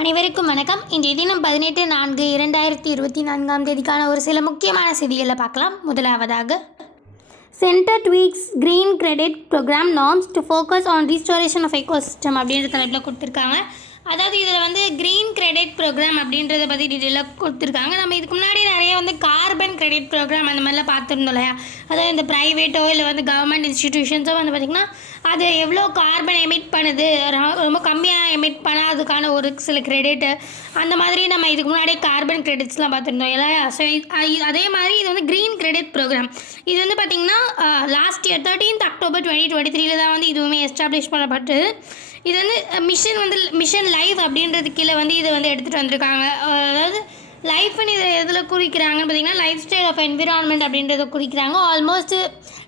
அனைவருக்கும் வணக்கம். இன்றைய தினம் 18/4/2024 ஒரு சில முக்கியமான செய்திகளை பார்க்கலாம். முதலாவதாக, centre tweaks green credit programme norms to focus on restoration of ecosystem அப்படின்ற தலைப்பில் கொடுத்துருக்காங்க. அதாவது இதில் க்ரீன் கிரெடிட் ப்ரோக்ராம் அப்படின்றத பற்றி டீட்டெயிலாக கொடுத்துருக்காங்க. நம்ம இதுக்கு முன்னாடி நிறைய கார்பன் கிரெடிட் ப்ரோக்ராம் அந்த மாதிரிலாம் பார்த்துருந்தோம் இல்லையா? அதாவது இந்த ப்ரைவேட்டோ இல்லை கவர்மெண்ட் இன்ஸ்டிடியூஷன்ஸோ பார்த்திங்கன்னா அது எவ்வளோ கார்பன் எமிட் பண்ணுது, ரொம்ப கம்மியாக எமிட் பண்ணால் அதுக்கான ஒரு சில கிரெடிட்டு அந்த மாதிரி நம்ம இதுக்கு முன்னாடி கார்பன் கிரெடிட்ஸ்லாம் பார்த்துருந்தோம் இல்லையா? ஸோ அதே மாதிரி இது க்ரீன் கிரெடிட் ப்ரோக்ராம். இது பார்த்திங்கன்னா லாஸ்ட் இயர் 13th October 2023 தான் இதுவுமே எஸ்டாப்ளிஷ் பண்ணப்பட்டு இது மிஷன் லைஃப் அப்படின்றது கீழே இதை எடுத்துகிட்டு வந்திருக்காங்க. அதாவது லைஃப்னு இதை எதில் குறிக்கிறாங்கன்னு பார்த்திங்கன்னா லைஃப் ஸ்டைல் ஆஃப் என்விரான்மெண்ட் அப்படின்றத குறிக்கிறாங்க. ஆல்மோஸ்ட்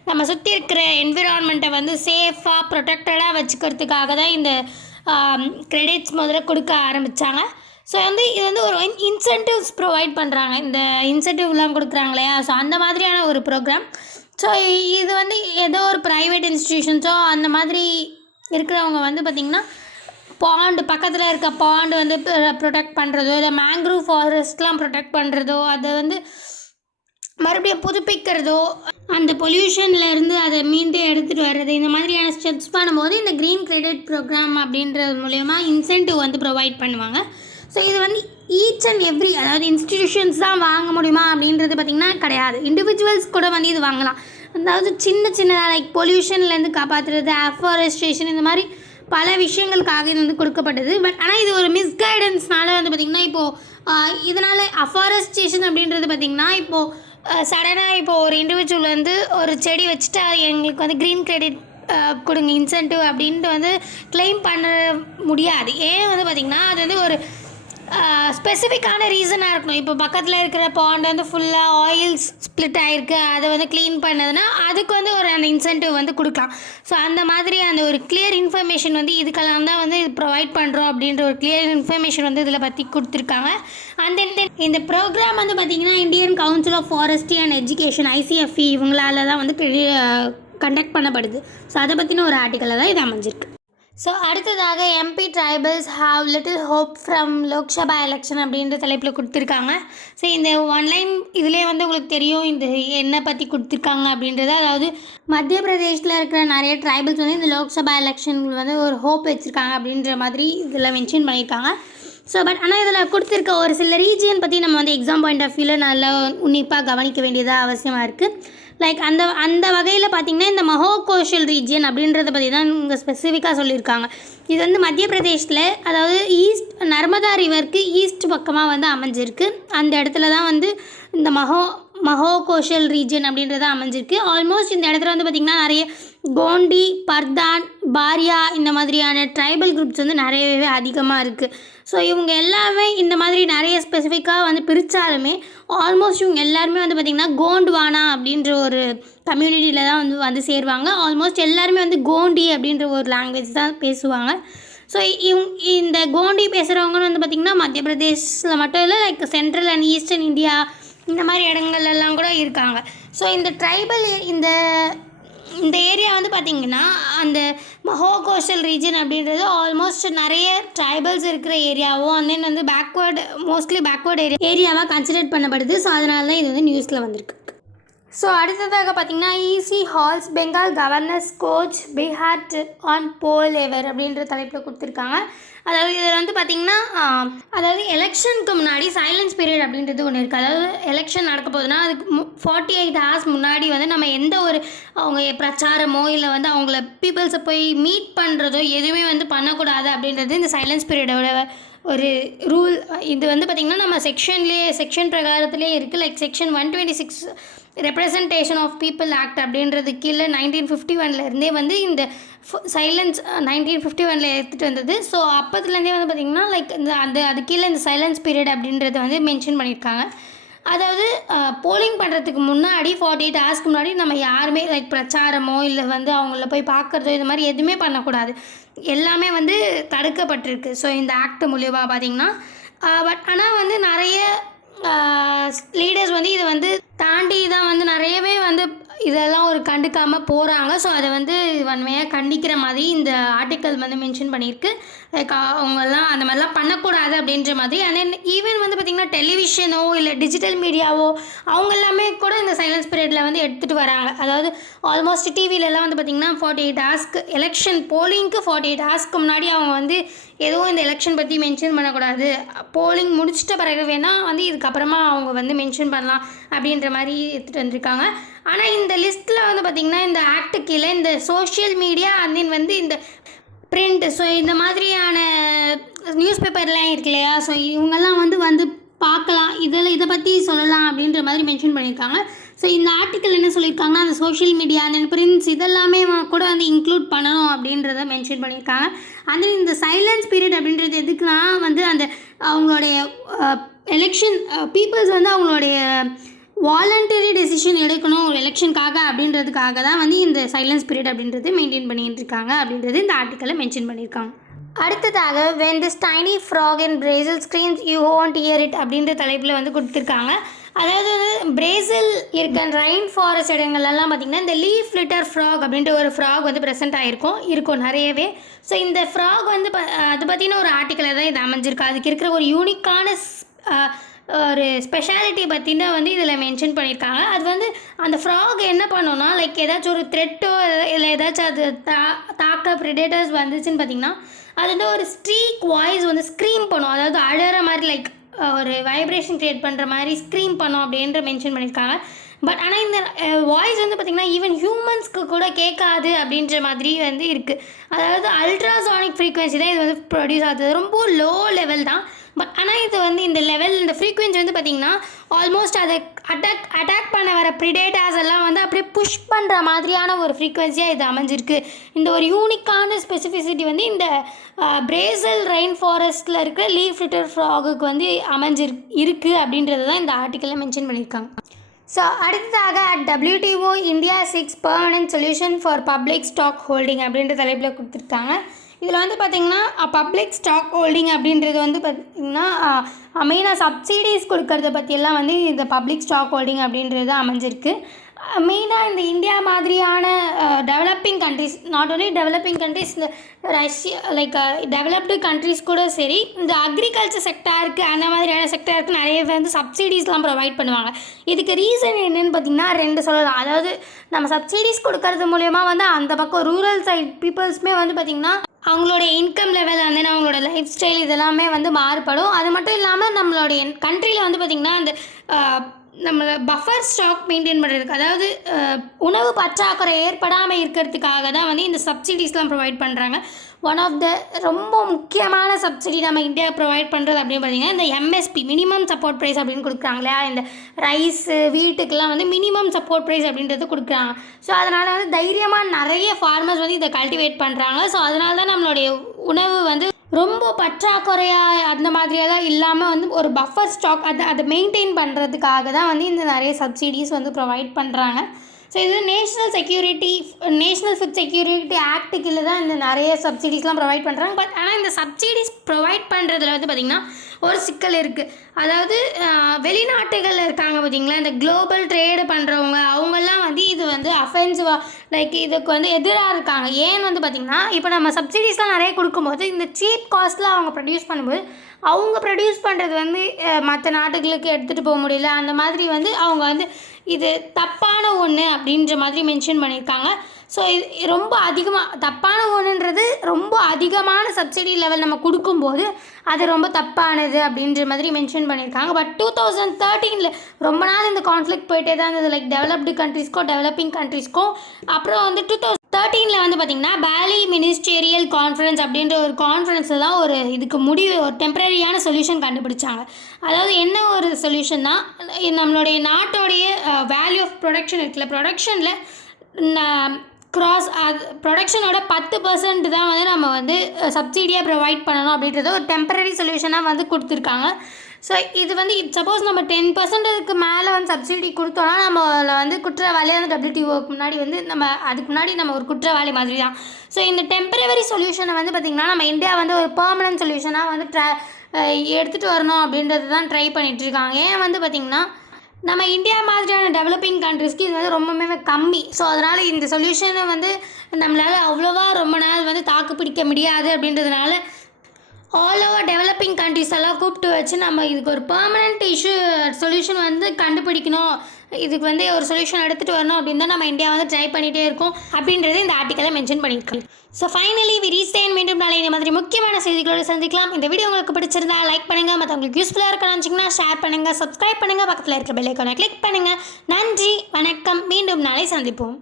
நம்ம சுற்றி இருக்கிற என்விரான்மெண்ட்டை சேஃபாக ப்ரொடெக்டடாக வச்சுக்கிறதுக்காக தான் இந்த கிரெடிட்ஸ் முதல்ல கொடுக்க ஆரம்பித்தாங்க. ஸோ இது ஒரு இன்சென்டிவ்ஸ் ப்ரொவைட் பண்ணுறாங்க. இந்த இன்சென்டிவ்லாம் கொடுக்குறாங்க இல்லையா? ஸோ அந்த மாதிரியான ஒரு ப்ரோக்ராம். ஸோ இது ஏதோ ஒரு ப்ரைவேட் இன்ஸ்டிடியூஷன்ஸோ அந்த மாதிரி இருக்கிறவங்க பார்த்திங்கன்னா பாண்டு பக்கத்தில் இருக்க பாண்டு ப்ரொடெக்ட் பண்ணுறதோ இல்லை மேங்க்ரூவ் ஃபாரஸ்ட்லாம் ப்ரொடெக்ட் பண்ணுறதோ அதை மறுபடியும் புதுப்பிக்கிறதோ அந்த பொல்யூஷன்லேருந்து அதை மீண்டும் எடுத்துகிட்டு வர்றது இந்த மாதிரியான ஸ்டெப்ஸ் பண்ணும்போது இந்த க்ரீன் கிரெடிட் ப்ரோக்ராம் அப்படின்றது மூலயமா இன்சென்டிவ் ப்ரொவைட் பண்ணுவாங்க. ஸோ இது ஈச் அண்ட் எவ்ரி, அதாவது இன்ஸ்டிடியூஷன்ஸ் தான் வாங்க முடியுமா அப்படின்றது பார்த்திங்கன்னா கிடையாது. இண்டிவிஜுவல்ஸ் கூட இது வாங்கலாம். அதாவது சின்ன சின்னதாக லைக் பொல்யூஷன்லேருந்து காப்பாற்றுறது, அஃபாரஸ்டேஷன் இந்த மாதிரி பல விஷயங்களுக்காக இது கொடுக்கப்பட்டது. பட் ஆனால் இது ஒரு மிஸ்கைடன்ஸ்னால பார்த்திங்கன்னா இப்போது இதனால் அஃபாரஸ்டேஷன் அப்படின்றது பார்த்திங்கன்னா இப்போது சடனாக இப்போது ஒரு இண்டிவிஜுவல் ஒரு செடி வச்சுட்டு எங்களுக்கு க்ரீன் கிரெடிட் கொடுங்க இன்சென்டிவ் அப்படின்ட்டு கிளைம் பண்ண முடியாது. ஏன் பார்த்திங்கன்னா அது ஒரு ஸ்பெசிஃபிக்கான ரீசனாக இருக்கணும். இப்போ பக்கத்தில் இருக்கிற பாண்ட் ஃபுல்லாக ஆயில்ஸ் ஸ்ப்ளிட் ஆகிருக்கு, அதை க்ளீன் பண்ணதுன்னா அதுக்கு ஒரு அந்த இன்சென்டிவ் கொடுக்கலாம். ஸோ அந்த மாதிரி அந்த ஒரு கிளியர் இன்ஃபர்மேஷன் இதுக்கெல்லாம் தான் இது ப்ரொவைட் பண்ணுறோம் அப்படின்ற ஒரு கிளியர் இன்ஃபர்மேஷன் இதில் பற்றி கொடுத்துருக்காங்க. இந்த ப்ரோக்ராம் பார்த்திங்கன்னா Indian council of forestry and education ICFE இவங்களால தான் கண்டக்ட் பண்ணப்படுது. ஸோ அதை பற்றின ஒரு ஆர்டிக்கலில் தான் இது அமைஞ்சிருக்கு. ஸோ அடுத்ததாக MP tribals have little hope from Lok Sabha election அப்படின்ற தலைப்பில் கொடுத்துருக்காங்க. ஸோ இந்த ஒன்லைன் இதிலே உங்களுக்கு தெரியும் இந்த என்ன பற்றி கொடுத்துருக்காங்க அப்படின்றது. அதாவது மத்திய பிரதேஷில் இருக்கிற நிறைய ட்ரைபல்ஸ் இந்த லோக்சபா எலெக்ஷன் ஒரு ஹோப் வச்சுருக்காங்க அப்படின்ற மாதிரி இதில் மென்ஷன் பண்ணியிருக்காங்க. ஸோ ஆனால் இதில் கொடுத்துருக்க ஒரு சில ரீஜியன் பற்றி நம்ம எக்ஸாம் பாயிண்ட் ஆஃப் வியூவில் நல்லா உன்னிப்பாக கவனிக்க வேண்டியதாக அவசியமாக இருக்குது. லைக் அந்த வகையில் பார்த்திங்கன்னா இந்த மஹோகோஷல் ரீஜியன் அப்படின்றத பற்றி தான் இங்கே ஸ்பெசிஃபிக்காக சொல்லியிருக்காங்க. இது மத்திய பிரதேஷில், அதாவது ஈஸ்ட் நர்மதா ரிவருக்கு ஈஸ்ட் பக்கமாக அமைஞ்சிருக்கு. அந்த இடத்துல தான் இந்த மஹோகோஷல் ரீஜன் அப்படின்றத அமைஞ்சிருக்கு. ஆல்மோஸ்ட் இந்த இடத்துல பார்த்திங்கன்னா நிறைய கோண்டி, பர்தான், பாரியா இந்த மாதிரியான ட்ரைபல் குரூப்ஸ் நிறையவே அதிகமாக இருக்குது. ஸோ இவங்க எல்லாமே இந்த மாதிரி நிறைய ஸ்பெசிஃபிக்காக பிரித்தாலுமே ஆல்மோஸ்ட் இவங்க எல்லாருமே பார்த்திங்கன்னா கோண்ட்வானா அப்படின்ற ஒரு கம்யூனிட்டியில் தான் சேருவாங்க. ஆல்மோஸ்ட் எல்லாருமே கோண்டி அப்படின்ற ஒரு லாங்குவேஜ் தான் பேசுவாங்க. ஸோ இந்த கோண்டி பேசுகிறவங்கன்னு பார்த்திங்கன்னா மத்திய பிரதேஷில் மட்டும் இல்லை, like central and eastern India இந்த மாதிரி இடங்கள்லாம் கூட இருக்காங்க. ஸோ இந்த ட்ரைபல் இந்த ஏரியா பார்த்திங்கன்னா அந்த மஹோகோஷல் ரீஜன் அப்படின்றது ஆல்மோஸ்ட் நிறைய ட்ரைபல்ஸ் இருக்கிற ஏரியாவும் அண்ட் மோஸ்ட்லி பேக்வேர்டு ஏரியாவாக கன்சிடர் பண்ணப்படுது. ஸோ அதனால தான் இது நியூஸில் வந்திருக்கு. ஸோ அடுத்ததாக பார்த்திங்கன்னா EC halts Bengal governor's Cooch Behar on poll eve அப்படின்ற தலைப்பில் கொடுத்துருக்காங்க. அதாவது இதில் பார்த்திங்கன்னா அதாவது எலெக்ஷனுக்கு முன்னாடி சைலன்ஸ் பீரியட் அப்படின்றது ஒன்று இருக்குது. அதாவது எலெக்ஷன் நடக்க போகுதுன்னா அதுக்கு 48 hours முன்னாடி நம்ம எந்த ஒரு அவங்க பிரச்சாரமோ இல்லை அவங்கள பீப்புள்ஸை போய் மீட் பண்ணுறதோ எதுவுமே பண்ணக்கூடாது அப்படின்றது இந்த சைலன்ஸ் பீரியடோட ஒரு ரூல். இது பார்த்திங்கன்னா நம்ம செக்ஷன் பிரகாரத்துலேயே இருக்குது. Like section 126 representation of people act அப்படின்றது கீழே 1951 இந்த சைலன்ஸ் 1951 எடுத்துகிட்டு வந்தது. ஸோ அப்போத்துலேருந்தே பார்த்திங்கன்னா லைக் அது கீழே இந்த சைலன்ஸ் பீரியட் அப்படின்றத மென்ஷன் பண்ணியிருக்காங்க. அதாவது போலிங் பண்ணுறதுக்கு முன்னாடி 48 hours முன்னாடி நம்ம யாருமே லைக் பிரச்சாரமோ இல்லை அவங்கள போய் பார்க்குறதோ இது மாதிரி எதுவுமே பண்ணக்கூடாது. எல்லாமே தடுக்கப்பட்டிருக்கு. ஸோ இந்த ஆக்ட் மூலியமாக பார்த்திங்கன்னா பட் ஆனால் நிறைய லீடர்ஸ் இதை தாண்டி தான் நிறையவே இதெல்லாம் ஒரு கண்டுக்காமல் போகிறாங்க. ஸோ அதை வந்து வன்மையாக கண்டிக்கிற மாதிரி இந்த ஆர்டிக்கல் வந்து மென்ஷன் பண்ணியிருக்கு. லைக் அவங்கெல்லாம் அந்த மாதிரிலாம் பண்ணக்கூடாது அப்படின்ற மாதிரி. அண்ட் தென் ஈவன் வந்து பார்த்திங்கன்னா டெலிவிஷனோ இல்லை டிஜிட்டல் மீடியாவோ அவங்க எல்லாமே கூட இந்த சைலன்ஸ் பீரியடில் வந்து எடுத்துகிட்டு வராங்க. அதாவது ஆல்மோஸ்ட் டிவிலெலாம் வந்து பார்த்திங்கன்னா 48 ஹவர்ஸ்க்கு எலெக்ஷன் போலிங்க்கு 48 ஹவர்ஸ்க்கு முன்னாடி அவங்க வந்து எதுவும் இந்த எலெக்ஷன் பற்றி மென்ஷன் பண்ணக்கூடாது, போலிங் முடிச்சிட்ட பிறகு வேணால் வந்து இதுக்கப்புறமா அவங்க வந்து மென்ஷன் பண்ணலாம் அப்படின்ற மாதிரி எடுத்துகிட்டு வந்திருக்காங்க. ஆனால் இந்த லிஸ்ட்டில் வந்து பார்த்திங்கன்னா இந்த ஆக்டு கீழே இந்த சோஷியல் மீடியா அண்ட் தென் வந்து இந்த பிரிண்ட், ஸோ இந்த மாதிரியான நியூஸ் பேப்பர்லாம் இருக்கு இல்லையா, ஸோ இவங்கெல்லாம் வந்து பார்க்கலாம், இதை பற்றி சொல்லலாம் அப்படின்ற மாதிரி மென்ஷன் பண்ணியிருக்காங்க. ஸோ இந்த ஆர்டிக்கல் என்ன சொல்லியிருக்காங்கன்னா அந்த சோஷியல் மீடியா அந்த பிரிண்ட்ஸ் இதெல்லாமே கூட வந்து இன்க்ளூட் பண்ணணும் அப்படின்றத மென்ஷன் பண்ணியிருக்காங்க. அந்த இந்த சைலன்ஸ் பீரியட் அப்படின்றது எதுக்குன்னா வந்து அந்த அவங்களுடைய எலெக்ஷன் பீப்புள்ஸ் வந்து அவங்களுடைய வாலண்டரி டெசிஷன் எடுக்கணும் ஒரு எலெக்ஷனுக்காக அப்படின்றதுக்காக தான் வந்து இந்த சைலன்ஸ் பீரியட் அப்படின்றது மெயின்டைன் பண்ணிட்டு இருக்காங்க அப்படின்றது இந்த ஆர்டிக்கலில் மென்ஷன் பண்ணியிருக்காங்க. அடுத்ததாக when this tiny frog in Brazil screams you won't hear it அப்படின்ற தலைப்பில் வந்து கொடுத்துருக்காங்க. அதாவது பிரேசில் இருக்க ரெயின் ஃபாரஸ்ட் இடங்கள்லாம் பார்த்திங்கன்னா இந்த லீஃப் லிட்டர் ஃப்ராக் அப்படின்ற ஒரு ஃப்ராக் வந்து ப்ரெசென்ட் இருக்கும் நிறையவே. ஸோ இந்த ஃப்ராக் வந்து அதை பற்றின ஒரு ஆர்டிக்கலை தான் இது அமைஞ்சிருக்கு. அதுக்கு இருக்கிற ஒரு யூனிக்கான ஒரு ஸ்பெஷாலிட்டி பற்றின வந்து இதில் மென்ஷன் பண்ணியிருக்காங்க. அது வந்து அந்த ஃப்ராக் என்ன பண்ணோன்னா லைக் ஏதாச்சும் ஒரு த்ரெட்டோ இல்லை ஏதாச்சும் அது தாக்க ப்ரிடேட்டர்ஸ் வந்துச்சுன்னு பார்த்திங்கன்னா அது வந்து ஒரு ஸ்ட்ரீக் வாய்ஸ் வந்து ஸ்க்ரீம் பண்ணும். அதாவது அழகிற மாதிரி லைக் ஒரு வைப்ரேஷன் க்ரியேட் பண்ணுற மாதிரி ஸ்க்ரீம் பண்ணோம் அப்படின்ற மென்ஷன் பண்ணியிருக்காங்க. பட் ஆனால் இந்த வாய்ஸ் வந்து பார்த்திங்கன்னா ஈவன் ஹியூமன்ஸ்க்கு கூட கேட்காது அப்படின்ற மாதிரி வந்து இருக்குது. அதாவது அல்ட்ராசானிக் ஃப்ரீக்வன்சி தான் இது வந்து ப்ரொடியூஸ் ஆகுது. ரொம்ப லோ லெவல் தான். பட் ஆனால் இது வந்து இந்த லெவல் இந்த ஃப்ரீக்வன்சி வந்து பார்த்திங்கன்னா ஆல்மோஸ்ட் அதை அட்டாக் பண்ண வர ப்ரிடேட்டர்ஸ் எல்லாம் வந்து அப்படியே புஷ் பண்ணுற மாதிரியான ஒரு ஃப்ரீக்வன்சியாக இது அமைஞ்சிருக்கு. இந்த ஒரு யூனிக்கான ஸ்பெசிஃபிசிட்டி வந்து இந்த பிரேசில் ரெயின் ஃபாரஸ்ட்டில் இருக்கிற லீஃப் லிட்டர் ஃப்ராகுக்கு வந்து இருக்குது அப்படின்றது தான் இந்த ஆர்டிக்கலில் மென்ஷன் பண்ணியிருக்காங்க. ஸோ அடுத்ததாக WTO India 6 permanent solution for public stock holding அப்படின்ற தலைப்பில் கொடுத்துருக்காங்க. இதில் வந்து பார்த்திங்கன்னா பப்ளிக் ஸ்டாக் ஹோல்டிங் அப்படின்றது வந்து பார்த்திங்கன்னா மெயினாக சப்சிடிஸ் கொடுக்கறத பற்றியெல்லாம் வந்து இந்த பப்ளிக் ஸ்டாக் ஹோல்டிங் அப்படின்றது அமைஞ்சிருக்கு. மெயினாக இந்த இந்தியா மாதிரியான developing countries, not only developing countries, இந்த ரஷ்யா லைக் டெவலப்டு கண்ட்ரிஸ் கூட சரி, இந்த அக்ரிகல்ச்சர் செக்டாருக்கு அந்த மாதிரியான செக்டாருக்கு நிறைய வந்து சப்சிடிஸ்லாம் ப்ரொவைட் பண்ணுவாங்க. இதுக்கு ரீசன் என்னென்னு பார்த்திங்கன்னா 2 சொல்லலாம். அதாவது நம்ம சப்சிடிஸ் கொடுக்கறது மூலயமா வந்து அந்த பக்கம் ரூரல் சைட் பீப்புள்ஸுமே வந்து பார்த்திங்கன்னா அவங்களோட இன்கம் லெவல் அந்த அவங்களோட லைஃப் ஸ்டைல் இதெல்லாமே வந்து மாறுபடும். அது மட்டும் இல்லாமல் நம்மளுடைய கண்ட்ரியில் வந்து பார்த்திங்கன்னா அந்த நம்மளை பஃபர் ஸ்டாக் மெயின்டைன் பண்ணுறதுக்கு, அதாவது உணவு பற்றாக்குறை ஏற்படாமல் இருக்கிறதுக்காக தான் வந்து இந்த சப்சிடிஸ்லாம் ப்ரொவைட் பண்ணுறாங்க. ஒன் ஆஃப் த ரொம்ப முக்கியமான சப்சிடி நம்ம இந்தியா ப்ரொவைட் பண்ணுறது அப்படின்னு பார்த்திங்கன்னா இந்த MSP மினிமம் சப்போர்ட் ப்ரைஸ் அப்படின்னு கொடுக்குறாங்க இல்லையா. இந்த ரைஸு வீட்டுக்கெலாம் வந்து மினிமம் சப்போர்ட் ப்ரைஸ் அப்படின்றது கொடுக்குறாங்க. ஸோ அதனால் வந்து தைரியமாக நிறைய ஃபார்மர்ஸ் வந்து இதை கல்டிவேட் பண்ணுறாங்க. ஸோ அதனால தான் நம்மளுடைய உணவு வந்து ரொம்ப பற்றாக்குறையாக அந்த மாதிரியெல்லாம் இல்லாமல் வந்து ஒரு பஃபர் ஸ்டாக் அதை மெயின்டைன் பண்ணுறதுக்காக தான் வந்து இந்த நிறைய சப்சிடிஸ் வந்து ப்ரொவைட் பண்ணுறாங்க. ஸோ இது நேஷ்னல் ஃபுட் செக்யூரிட்டி ஆக்டுக்குள்ள தான் இந்த நிறைய சப்சிடிஸ்லாம் ப்ரொவைட் பண்ணுறாங்க. பட் ஆனால் இந்த சப்சிடிஸ் ப்ரொவைட் பண்ணுறதுல வந்து பார்த்திங்கன்னா ஒரு சிக்கல் இருக்குது. அதாவது வெளிநாட்டுகளில் இருக்காங்க பார்த்திங்களா, இந்த குளோபல் ட்ரேடு பண்ணுறவங்க அவங்கெல்லாம் வந்து இது வந்து அஃபென்சிவாக லைக் இதுக்கு வந்து எதிராக இருக்காங்க. ஏன்னு வந்து பார்த்திங்கன்னா இப்போ நம்ம சப்சிடிஸ்லாம் நிறைய கொடுக்கும்போது இந்த சீப் காஸ்ட்டில் அவங்க ப்ரொடியூஸ் பண்ணும்போது அவங்க ப்ரொடியூஸ் பண்ணுறது வந்து மற்ற நாட்டுகளுக்கு எடுத்துகிட்டு போக முடியல. அந்த மாதிரி வந்து அவங்க வந்து இது தப்பான ஒன்று அப்படின்ற மாதிரி மென்ஷன் பண்ணியிருக்காங்க. ஸோ இது ரொம்ப அதிகமாக தப்பான ஒன்றுன்றது ரொம்ப அதிகமான சப்சிடி லெவல் நம்ம கொடுக்கும்போது அது ரொம்ப தப்பானது அப்படின்ற மாதிரி மென்ஷன் பண்ணியிருக்காங்க. பட் 2013 ரொம்ப நாள் இந்த கான்ஃப்ளிக்ட் போயிட்டே தான் இருந்தது, லைக் டெவலப்டு கண்ட்ரிஸ்க்கும் டெவலப்பிங் கண்ட்ரிஸ்க்கும். அப்புறம் வந்து 2013 வந்து பார்த்திங்கன்னா பாலி மினிஸ்டீரியல் கான்ஃபரன்ஸ் அப்படின்ற ஒரு கான்ஃபரன்ஸில் தான் ஒரு இதுக்கு ஒரு டெம்பரரியான சொல்யூஷன் கண்டுபிடிச்சாங்க. அதாவது என்ன ஒரு சொல்யூஷன்னா, நம்மளுடைய நாட்டோடைய வேல்யூ ஆஃப் ப்ரொடக்ஷன் இருக்குல்ல, ப்ரொடக்ஷனில் ப்ரொடக்ஷனோட 10% தான் வந்து நம்ம வந்து சப்சிடியாக ப்ரொவைட் பண்ணணும் அப்படின்றத ஒரு டெம்பரரி சொல்யூஷனாக வந்து கொடுத்துருக்காங்க. ஸோ இது வந்து சப்போஸ் நம்ம 10%க்கு மேலே வந்து சப்சிடி கொடுத்தோன்னா நம்மளை வந்து குற்றவாளியாக அந்த WTOக்கு முன்னாடி வந்து அதுக்கு முன்னாடி நம்ம ஒரு குற்றவாளி மாதிரி தான். ஸோ இந்த டெம்பரரி சொல்யூஷனை வந்து பார்த்திங்கன்னா நம்ம இந்தியா வந்து ஒரு பெர்மனன்ட் சொல்யூஷனாக வந்து எடுத்துகிட்டு வரணும் அப்படின்றது தான் ட்ரை பண்ணிகிட்ருக்காங்க. ஏன் வந்து பார்த்திங்கன்னா நம்ம இந்தியா மாதிரியான டெவலப்பிங் கண்ட்ரிஸ்க்கு இது வந்து ரொம்பவுமே கம்மி. ஸோ அதனால் இந்த சொல்யூஷனை வந்து நம்மளால் அவ்வளோவா ரொம்ப நாள் வந்து தாக்கு பிடிக்க முடியாது. அப்படின்றதுனால ஆல் ஓவர் டெவலப்பிங் கண்ட்ரிஸ் எல்லாம் கூப்பிட்டு வச்சு நம்ம இதுக்கு ஒரு பெர்மனெண்ட் சொல்யூஷன் வந்து கண்டுபிடிக்கணும், இதுக்கு வந்து ஒரு சொல்யூஷன் எடுத்துகிட்டு வரணும் அப்படின்னு தான் நம்ம இந்தியா வந்து ட்ரை பண்ணிகிட்டே இருக்கோம் அப்படின்றது இந்த ஆர்டிக்கலை மென்ஷன் பண்ணியிருக்கோம். ஸோ ஃபைனலி வி ரீஸ்டேன் மீண்டும் நாளை இந்த மாதிரி முக்கியமான செய்திகளோடு சந்திக்கலாம். இந்த வீடியோ உங்களுக்கு பிடிச்சிருந்தா லைக் பண்ணுங்கள், மற்றவங்களுக்கு யூஸ்ஃபுல்லாக இருக்கணும்னு நினச்சிங்கன்னா ஷேர் பண்ணுங்கள், சப்ஸ்கிரைப் பண்ணுங்கள், பக்கத்தில் இருக்க பெல் ஐக்கானை கிளிக் பண்ணுங்கள். நன்றி, வணக்கம். மீண்டும் நாளை சந்திப்போம்.